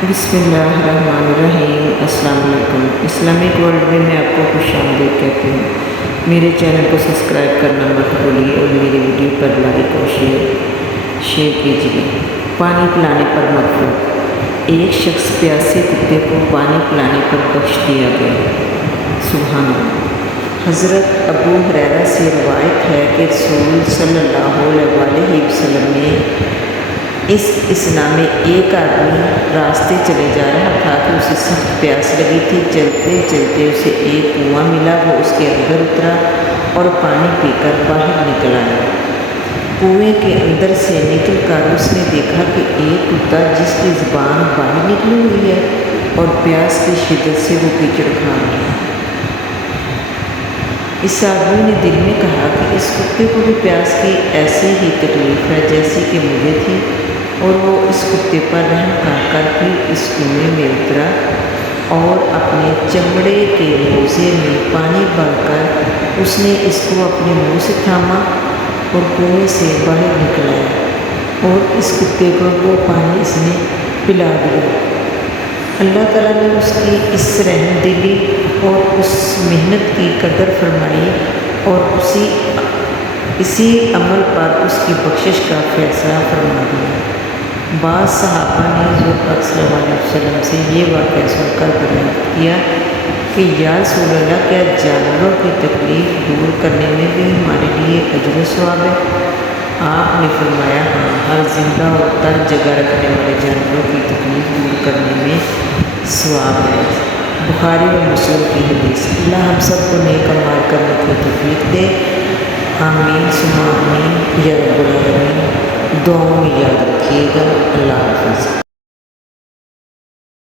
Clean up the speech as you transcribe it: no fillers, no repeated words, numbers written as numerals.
बिस्मिल्लाहिर्रहमानिर्रहीम। अस्सलाम वालेकुम। इस्लामिक वर्ल्ड में मैं आपको खुश आमदीद कहती हूँ। मेरे चैनल को सब्सक्राइब करना मत भूलिए और मेरी वीडियो पर लाइक और शेयर कीजिए। पानी पिलाने पर मगफिरत। एक शख्स प्यासे कुत्ते को पानी पिलाने पर बख्श दिया गया। सुभान अल्लाह। हज़रत अबू हुरैरा से रवायत है कि रसूल सल्लल्लाहु अलैहि वसल्लम ने इस इसना में एक आदमी रास्ते चले जा रहा था कि उसे सख्त प्यास लगी थी। चलते चलते उसे एक कुआं मिला। वो उसके अंदर उतरा और पानी पीकर बाहर निकल आया। कुएं के अंदर से निकल कर उसने देखा कि एक कुत्ता जिसकी ज़ुबान बाहर निकली हुई है और प्यास की शिद्दत से वो कीचड़ खा रहा है। इस आदमी ने दिल में कहा कि इस कुत्ते को भी प्यास की ऐसी ही तकलीफ़ है जैसी कि मुझे थी, और वो इस कुत्ते पर रहम कर भी इस कुएं में उतरा और अपने चमड़े के मोज़े में पानी भरकर उसने इसको अपने मुंह से थामा और कुएं से बाहर निकलाया और इस कुत्ते को वो पानी इसने पिला दिया। अल्लाह ताला ने उसकी इस रहमदिली और उस मेहनत की कदर फरमाई और इसी अमल पर उसकी बख्शिश का फैसला फरमा दिया। बाज़ सहाबा ने हुज़ूर पाक सल्लल्लाहु अलैहि वसल्लम से ये वाक़या सुनकर दरियाफ़्त किया कि या रसूल अल्लाह, क्या जानवरों की तकलीफ़ दूर करने में भी हमारे लिए अजर सवाब है? आपने फरमाया, हाँ, हर जिंदा और तर जगह रखने वाले जानवरों की तकलीफ़ दूर करने में सवाब है। बुखारी और मुस्लिम की हदीस। अल्लाह हम सबको नेक अमाल करने की तौफ़ीक़ दे। आमीन सुम्मा आमीन या रब्बुल आलमीन। दुआओं में याद रखिएगा। अल्लाह हाफ़िज़।